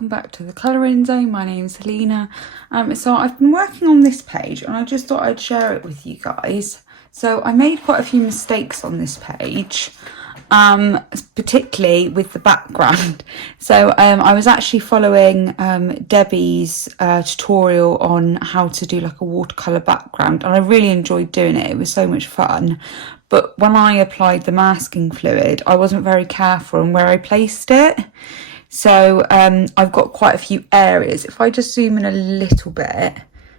welcome back to the Colouring Zone. My name is Helena. So I've been working on this page and I just thought I'd share it with you guys. So I made quite a few mistakes on this page, particularly with the background. So I was actually following Debbie's tutorial on how to do like a watercolour background, and I really enjoyed doing it. It was so much fun. But when I applied the masking fluid, I wasn't very careful on where I placed it. So I've got quite a few areas. If I just zoom in a little bit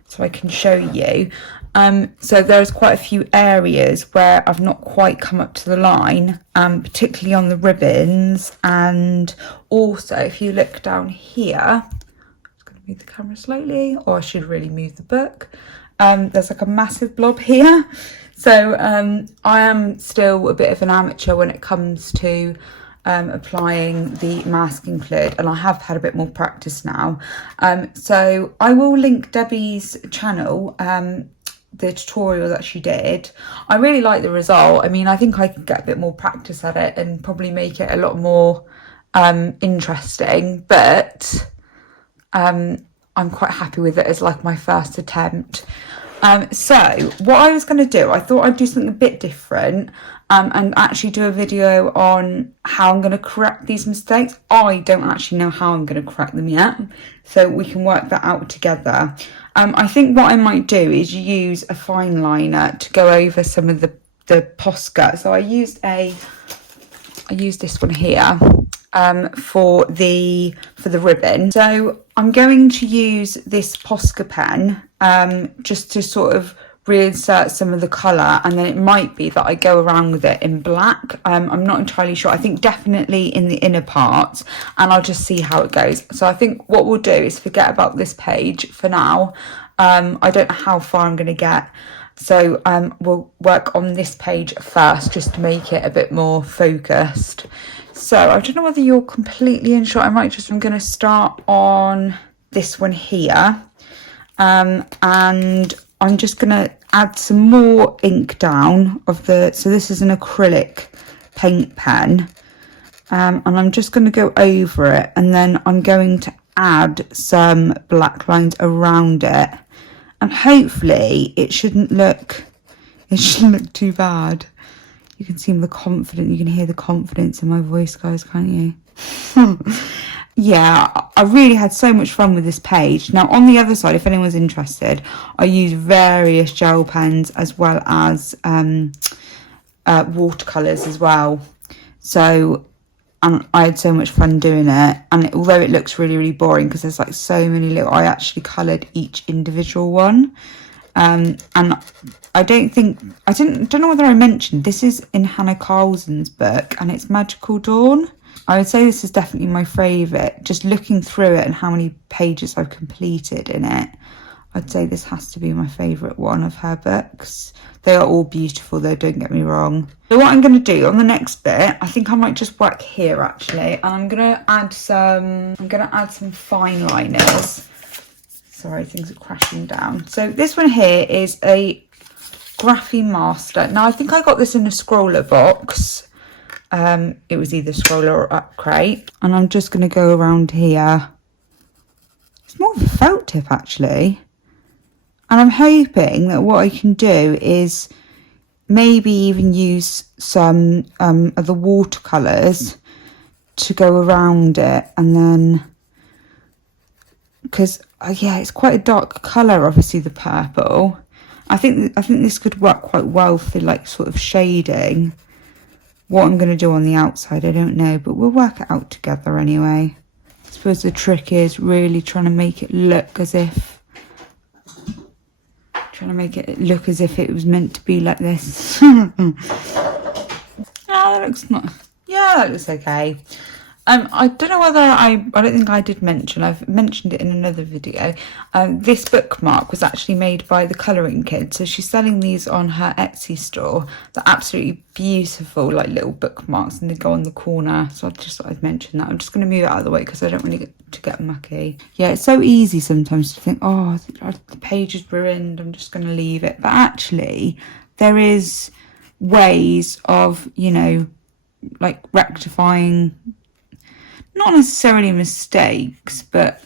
so I can show you. So there's quite a few areas where I've not quite come up to the line, particularly on the ribbons. And also if you look down here, I'm just going to move the camera slowly, or I should really move the book. There's like a massive blob here. So I am still a bit of an amateur when it comes to applying the masking fluid, and I have had a bit more practice now. So I will link Debbie's channel, the tutorial that she did. I really like the result. I mean, I think I could get a bit more practice at it and probably make it a lot more interesting, but I'm quite happy with it as like my first attempt. So what I was going to do, I thought I'd do something a bit different and actually do a video on how I'm going to correct these mistakes. I don't actually know how I'm going to correct them yet, so we can work that out together. I think what I might do is use a fine liner to go over some of the Posca. So I used this one here for the ribbon. So I'm going to use this Posca pen just to sort of reinsert some of the colour, and then it might be that I go around with it in black. I'm not entirely sure. I think definitely in the inner parts, and I'll just see how it goes. So I think what we'll do is forget about this page for now. I don't know how far I'm going to get, so we'll work on this page first just to make it a bit more focused. So I don't know whether you're completely unsure. I'm going to start on this one here, and I'm just going to add some more ink down so this is an acrylic paint pen, and I'm just going to go over it, and then I'm going to add some black lines around it, and hopefully it shouldn't look too bad. You can see you can hear the confidence in my voice, guys, can't you? Yeah, I really had so much fun with this page. Now, on the other side, if anyone's interested, I use various gel pens as well as watercolours as well. So I had so much fun doing it. And although it looks really, really boring because there's like so many little, I actually coloured each individual one. And I don't know whether I mentioned, this is in Hannah Karlzon's book, and it's Magical Dawn. I would say this is definitely my favourite. Just looking through it and how many pages I've completed in it, I'd say this has to be my favourite one of her books. They are all beautiful though, don't get me wrong. So what I'm going to do on the next bit, I think I might just work here actually, and I'm going to add some fine liners. Sorry, things are crashing down. So this one here is a Graphene Master. Now I think I got this in a scroller box. It was either scroller or up crate, and I'm just going to go around here. It's more of a felt tip actually, and I'm hoping that what I can do is maybe even use some of the watercolours to go around it, and then because yeah, it's quite a dark colour, obviously the purple. I think this could work quite well for like sort of shading. What I'm going to do on the outside, I don't know, but we'll work it out together anyway. I suppose the trick is really trying to make it look as if it was meant to be like this. That looks okay. I don't know whether I don't think I did mention, I've mentioned it in another video, this bookmark was actually made by the Colouring Kid. So she's selling these on her Etsy store. They're absolutely beautiful, like little bookmarks, and they go on the corner. So I just thought I'd mention that. I'm just going to move it out of the way because I don't want to get mucky. Yeah, it's so easy sometimes to think, oh, the page is ruined, I'm just going to leave it. But actually, there is ways of, like rectifying not necessarily mistakes, but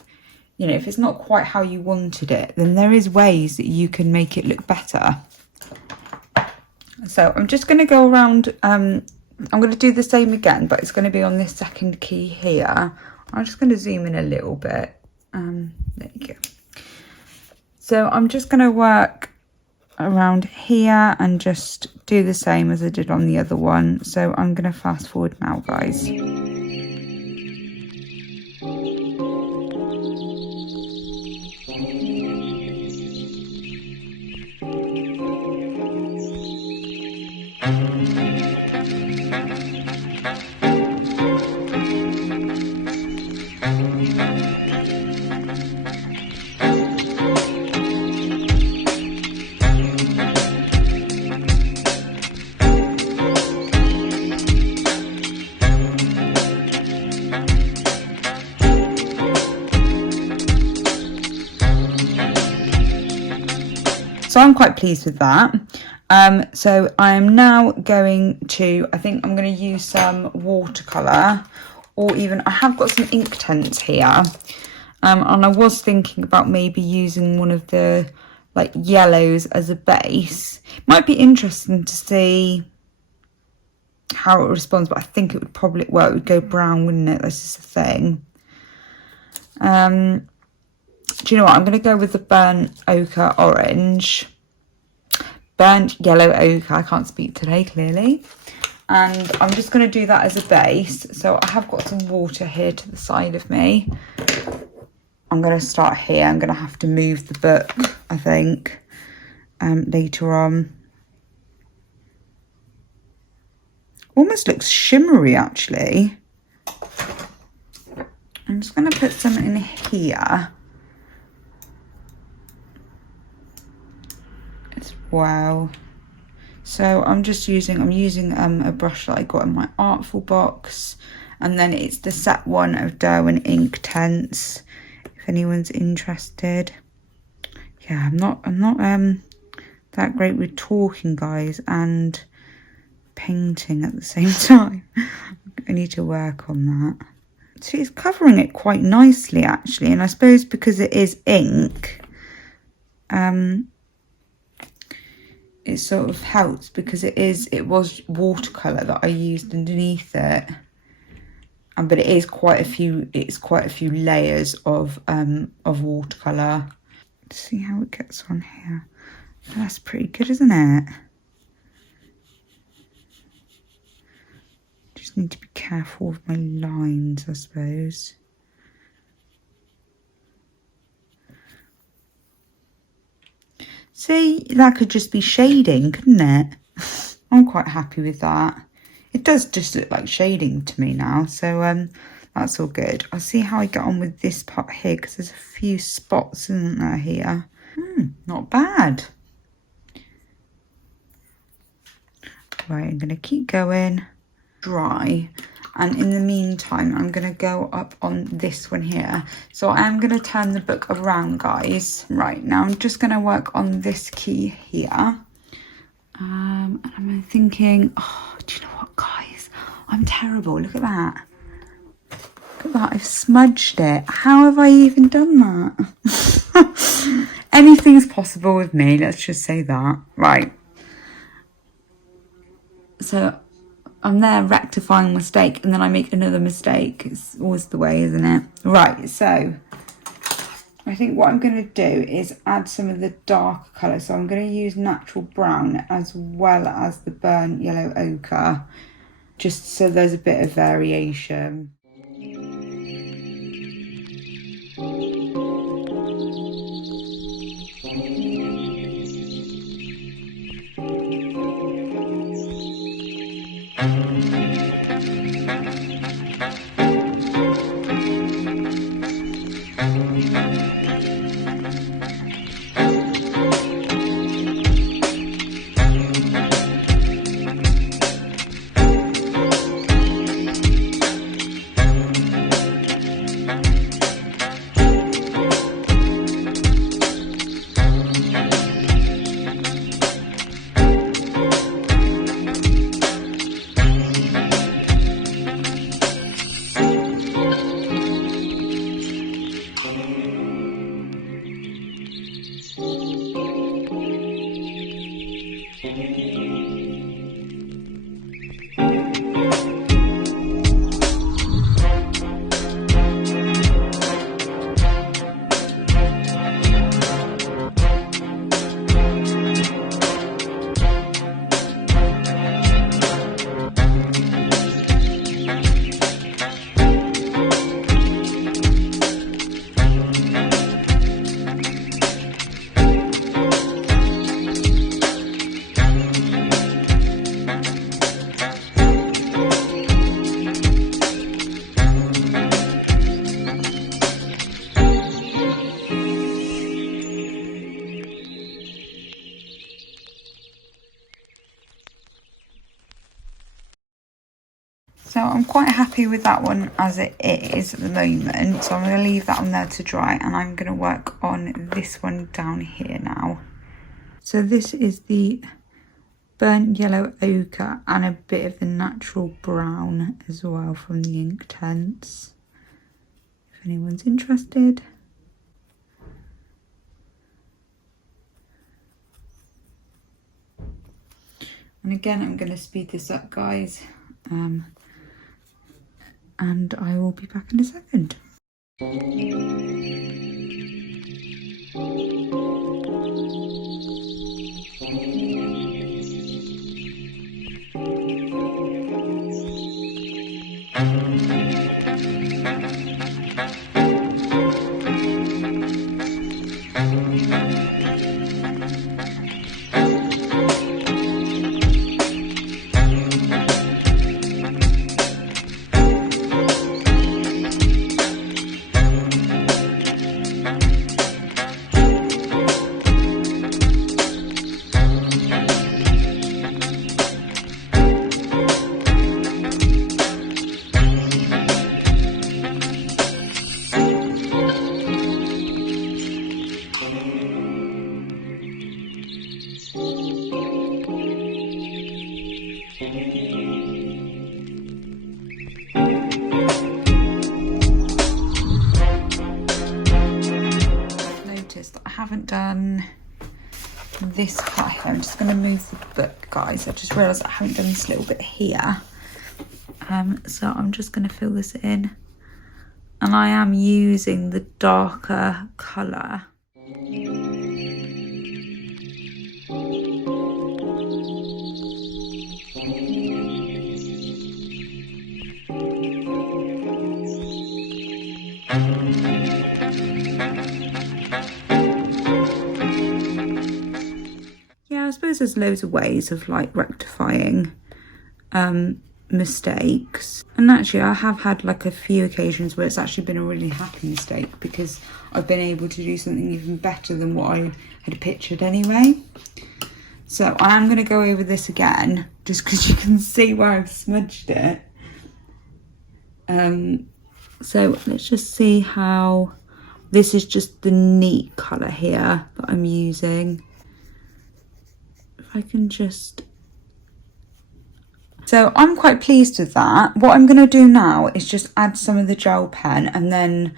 you know, if it's not quite how you wanted it, then there is ways that you can make it look better. So I'm just going to go around, I'm going to do the same again, but it's going to be on this second key here. I'm just going to zoom in a little bit. There you go. So I'm just going to work around here and just do the same as I did on the other one. So I'm going to fast forward now, guys. So I'm quite pleased with that. So I'm now going to, I think I'm going to use some watercolour, or even, I have got some inktense here. And I was thinking about maybe using one of the like yellows as a base. Might be interesting to see how it responds, but I think it would probably, well, it would go brown, wouldn't it? That's just a thing. Do you know what? I'm going to go with the burnt ochre orange. Burnt yellow ochre. I can't speak today, clearly. And I'm just going to do that as a base. So I have got some water here to the side of me. I'm going to start here. I'm going to have to move the book, I think, later on. Almost looks shimmery, actually. I'm just going to put some in here. Wow. So I'm using a brush that I got in my Artful box, and then it's the set one of Derwent Inktense, if anyone's interested. Yeah, I'm not that great with talking, guys, and painting at the same time. I need to work on that. So it's covering it quite nicely, actually, and I suppose because it is ink, it sort of helps because it was watercolour that I used underneath it, but it is quite a few layers of watercolour. Let's see how it gets on here. That's pretty good, isn't it? Just need to be careful with my lines, I suppose. See, that could just be shading, couldn't it? I'm quite happy with that. It does just look like shading to me now, so that's all good. I'll see how I get on with this part here, because there's a few spots, isn't there, here? Not bad. Right, I'm going to keep going. Dry. And in the meantime, I'm going to go up on this one here. So I'm going to turn the book around, guys. Right, now I'm just going to work on this key here. And I'm thinking, oh, do you know what, guys? I'm terrible. Look at that. Look at that. I've smudged it. How have I even done that? Anything's possible with me. Let's just say that. Right. So I'm there rectifying a mistake, and then I make another mistake. It's always the way, isn't it? Right, so I think what I'm going to do is add some of the darker colour. So I'm going to use natural brown as well as the burnt yellow ochre, just so there's a bit of variation. So I'm quite happy with that one as it is at the moment. So I'm going to leave that on there to dry, and I'm going to work on this one down here now. So this is the burnt yellow ochre and a bit of the natural brown as well from the Inktense, if anyone's interested. And again, I'm going to speed this up, guys. And I will be back in a second. Haven't done this part here. I'm just going to move the book, guys. I just realised I haven't done this little bit here. So I'm just going to fill this in, and I am using the darker colour. I suppose there's loads of ways of like rectifying mistakes, and actually I have had like a few occasions where it's actually been a really happy mistake because I've been able to do something even better than what I had pictured anyway. So I am going to go over this again just because you can see where I've smudged it. So let's just see how this is just the neat colour here that I'm using. I can just, so I'm quite pleased with that. What I'm going to do now is just add some of the gel pen, and then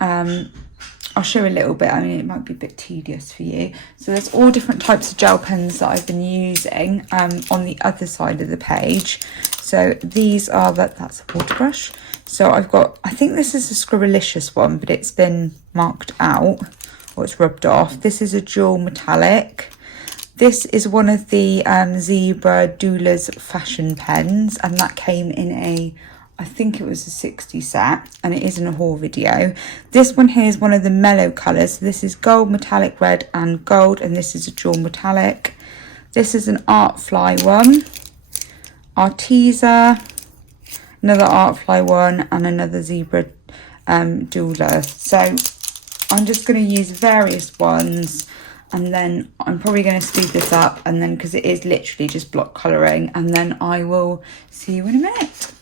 I'll show a little bit. I mean, it might be a bit tedious for you. So there's all different types of gel pens that I've been using on the other side of the page. So these are, that's a water brush. So I've got, I think this is a Scribblicious one, but it's been marked out or it's rubbed off. This is a dual metallic. This is one of the Zebra Doula's fashion pens, and that came in a, I think it was a 60 set, and it is in a haul video. This one here is one of the mellow colours. This is gold, metallic red and gold, and this is a dual metallic. This is an Artfly one, Arteza, another Artfly one, and another Zebra Doula. So I'm just going to use various ones. And then I'm probably going to speed this up, and then because it is literally just block colouring, and then I will see you in a minute.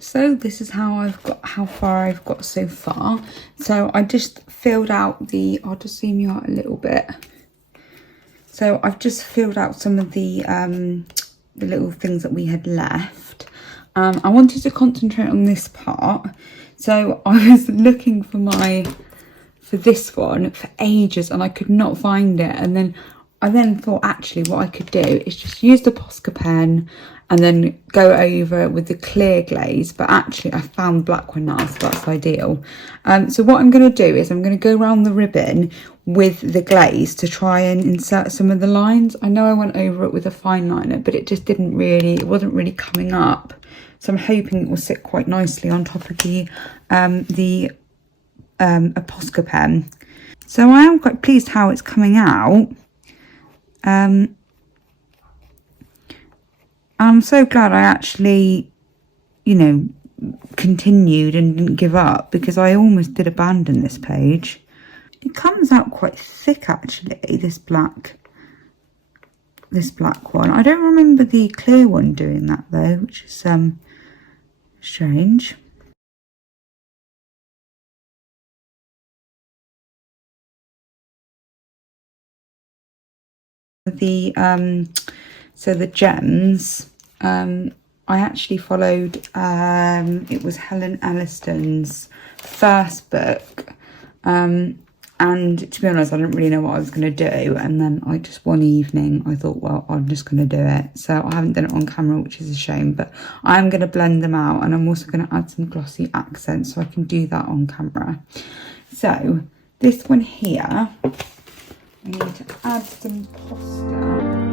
So this is how far I've got so far. So I just filled out I'll just zoom you out a little bit. So I've just filled out some of the little things that we had left. I wanted to concentrate on this part. So I was looking for this one for ages and I could not find it. And I then thought actually what I could do is just use the Posca pen and then go over it with the clear glaze. But actually I found black one now, so that's ideal. So what I'm going to do is I'm going to go around the ribbon with the glaze to try and insert some of the lines. I know I went over it with a fine liner, but it just it wasn't really coming up. So I'm hoping it will sit quite nicely on top of the Posca pen. So I am quite pleased how it's coming out. I'm so glad I actually, continued and didn't give up, because I almost did abandon this page. It comes out quite thick actually, this black one. I don't remember the clear one doing that though, which is strange. So the gems, I actually followed, it was Helen Elliston's first book, and to be honest I didn't really know what I was going to do, and then one evening I thought, well, I'm just going to do it. So I haven't done it on camera, which is a shame, but I'm going to blend them out, and I'm also going to add some glossy accents so I can do that on camera. So this one here, I need to add some Posca.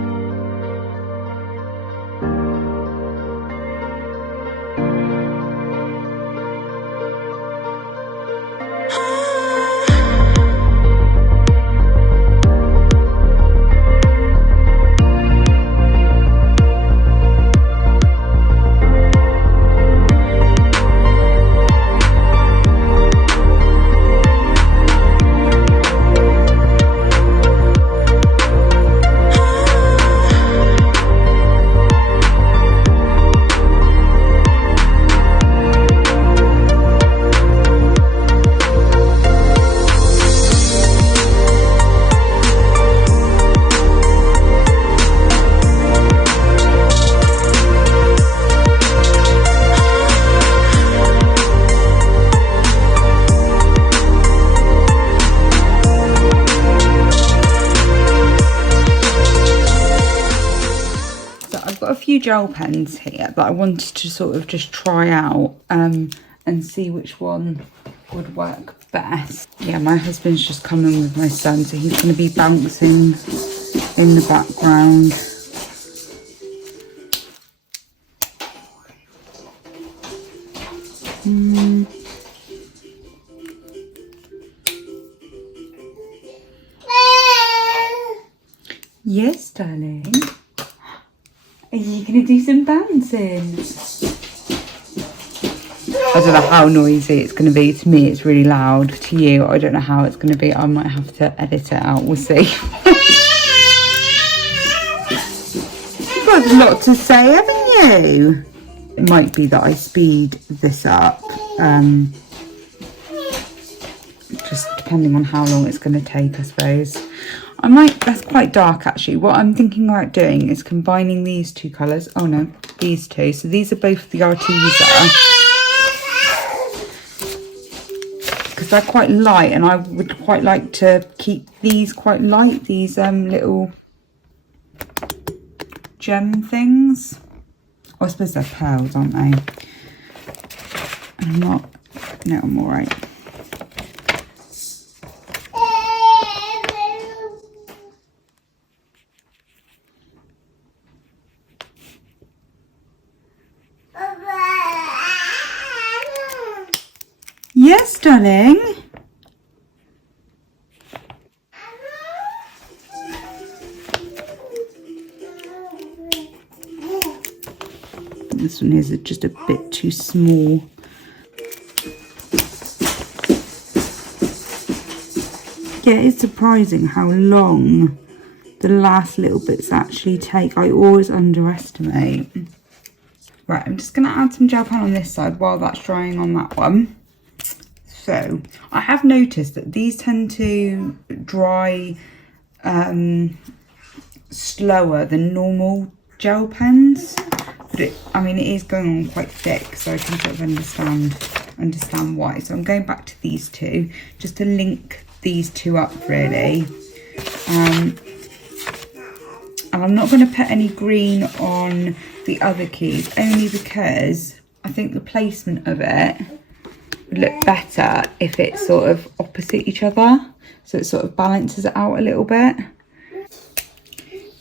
few gel pens here that I wanted to sort of just try out and see which one would work best. Yeah, my husband's just coming with my son, so he's going to be bouncing in the background. Yes, darling. Are you going to do some bouncing? I don't know how noisy it's going to be. To me, it's really loud. To you, I don't know how it's going to be. I might have to edit it out. We'll see. You've got a lot to say, haven't you? It might be that I speed this up. Just depending on how long it's going to take, I suppose. I might, that's quite dark actually. What I'm thinking about doing is combining these two colours. Oh no, these two. So these are both the Arteza. Because they're quite light and I would quite like to keep these quite light. These little gem things. Oh, I suppose they're pearls, aren't they? I'm not, no, I'm alright. Yes, darling. This one is just a bit too small. Yeah, it's surprising how long the last little bits actually take. I always underestimate. Right, I'm just going to add some gel pen on this side while that's drying on that one. So, I have noticed that these tend to dry slower than normal gel pens. But I mean, it is going on quite thick, so I can sort of understand why. So I'm going back to these two, just to link these two up really. And I'm not going to put any green on the other keys, only because I think the placement of it would look better if it's sort of opposite each other, so it sort of balances it out a little bit.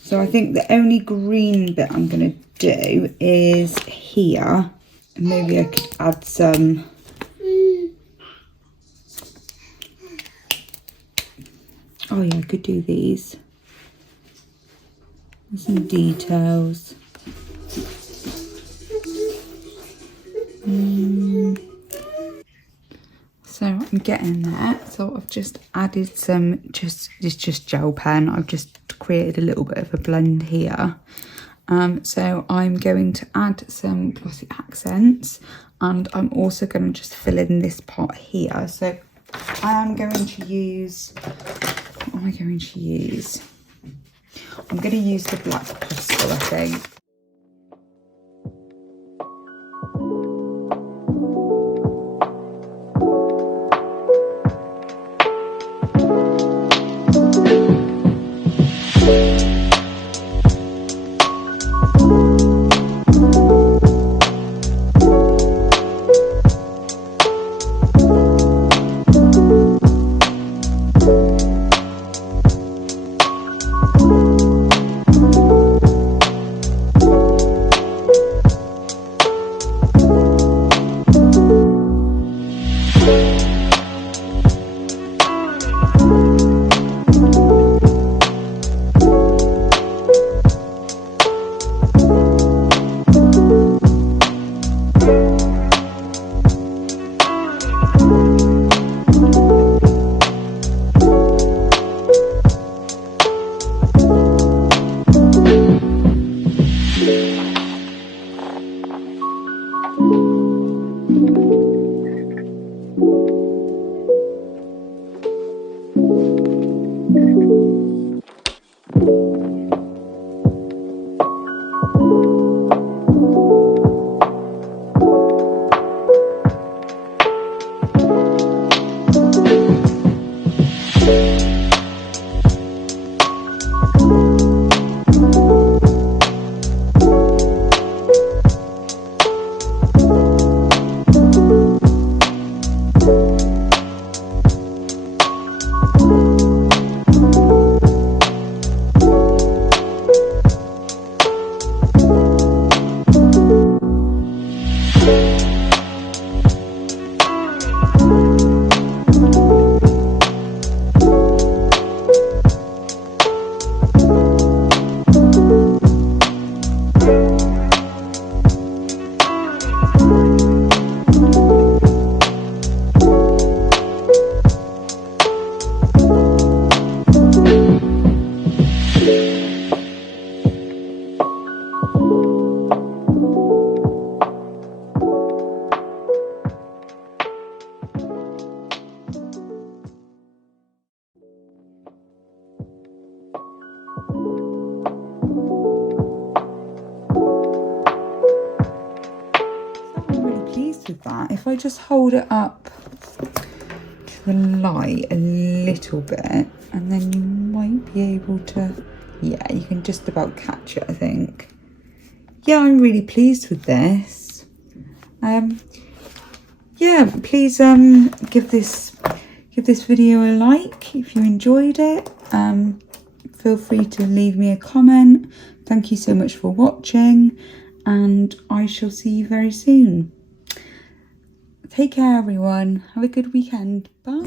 So I think the only green bit I'm going to do is here, and maybe I could add some oh yeah, I could do these. There's some details. So I'm getting there. So I've just added some, it's just gel pen. I've just created a little bit of a blend here. So I'm going to add some glossy accents, and I'm also going to just fill in this part here. So I am going to use, what am I going to use? I'm going to use the black pastel, I think. pleased with that. If I just hold it up to the light a little bit, and then you might be able to, yeah, you can just about catch it, I think. Yeah, I'm really pleased with this. Yeah, please give this video a like if you enjoyed it. Feel free to leave me a comment. Thank you so much for watching, and I shall see you very soon. Take care, everyone. Have a good weekend. Bye.